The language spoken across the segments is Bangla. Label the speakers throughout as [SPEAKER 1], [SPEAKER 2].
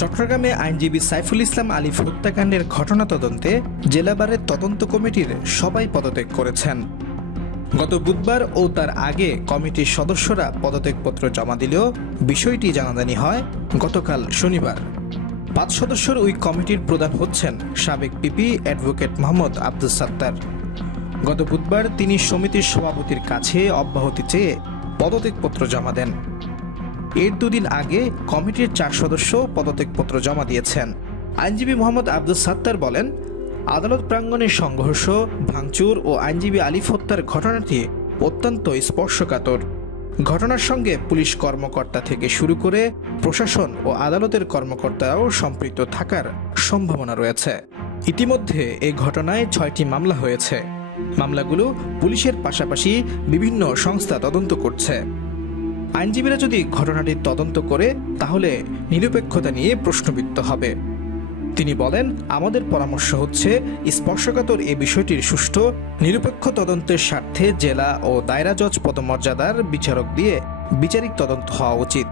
[SPEAKER 1] চট্টগ্রামে আইনজীবী সাইফুল ইসলাম আলিফ হত্যাকাণ্ডের ঘটনা তদন্তে জেলাবারের তদন্ত কমিটির সবাই পদত্যাগ করেছেন। গত বুধবার ও তার আগে কমিটির সদস্যরা পদত্যাগপত্র জমা দিলেও বিষয়টি জানাজানি হয় গতকাল শনিবার। পাঁচ সদস্যের ওই কমিটির প্রধান হচ্ছেন সাবেক পিপি অ্যাডভোকেট মোহাম্মদ আব্দুল সাত্তার। গত বুধবার তিনি সমিতির সভাপতির কাছে অব্যাহতি চেয়ে পদত্যাগপত্র জমা দেন। এর দুদিন আগে কমিটির চার সদস্য পদত্যাগপত্র জমা দিয়েছেন। আইনজীবী মোহাম্মদ আব্দুল সাত্তার বলেন, আদালত প্রাঙ্গণের সংঘর্ষ, ভাঙচুর ও আইনজীবী আলিফ হত্যার ঘটনাটি অত্যন্ত স্পর্শকাতর। ঘটনার সঙ্গে পুলিশ কর্মকর্তা থেকে শুরু করে প্রশাসন ও আদালতের কর্মকর্তাও সম্পৃক্ত থাকার সম্ভাবনা রয়েছে। ইতিমধ্যে এই ঘটনায় ছয়টি মামলা হয়েছে। মামলাগুলো পুলিশের পাশাপাশি বিভিন্ন সংস্থা তদন্ত করছে। আইনজীবীরা যদি ঘটনাটি তদন্ত করে, তাহলে নিরপেক্ষতা নিয়ে প্রশ্নবিদ্ধ হবে। তিনি বলেন, আমাদের পরামর্শ হচ্ছে, স্পর্শকাতর এই বিষয়টির সুষ্ঠু, নিরপেক্ষ তদন্তের স্বার্থে জেলা ও দায়রা জজ পদমর্যাদার বিচারক দিয়ে বিচারিক তদন্ত হওয়া উচিত।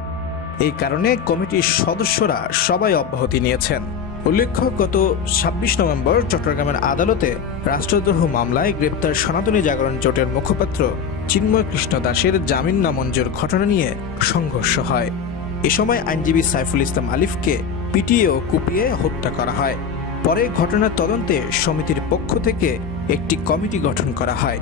[SPEAKER 1] এই কারণে কমিটির সদস্যরা সবাই অব্যাহতি নিয়েছেন। উল্লেখ্য, গত ছাব্বিশ নভেম্বর চট্টগ্রামের আদালতে রাষ্ট্রদ্রোহ মামলায় গ্রেপ্তার সনাতনী জাগরণ জোটের মুখপাত্র চিন্ময় কৃষ্ণ দাসের জামিন নামঞ্জুর ঘটনা নিয়ে সংঘর্ষ হয়। এ সময় আইনজীবী সাইফুল ইসলাম আলিফকে পিটিয়ে ও কুপিয়ে হত্যা করা হয়। পরে ঘটনার তদন্তে সমিতির পক্ষ থেকে একটি কমিটি গঠন করা হয়।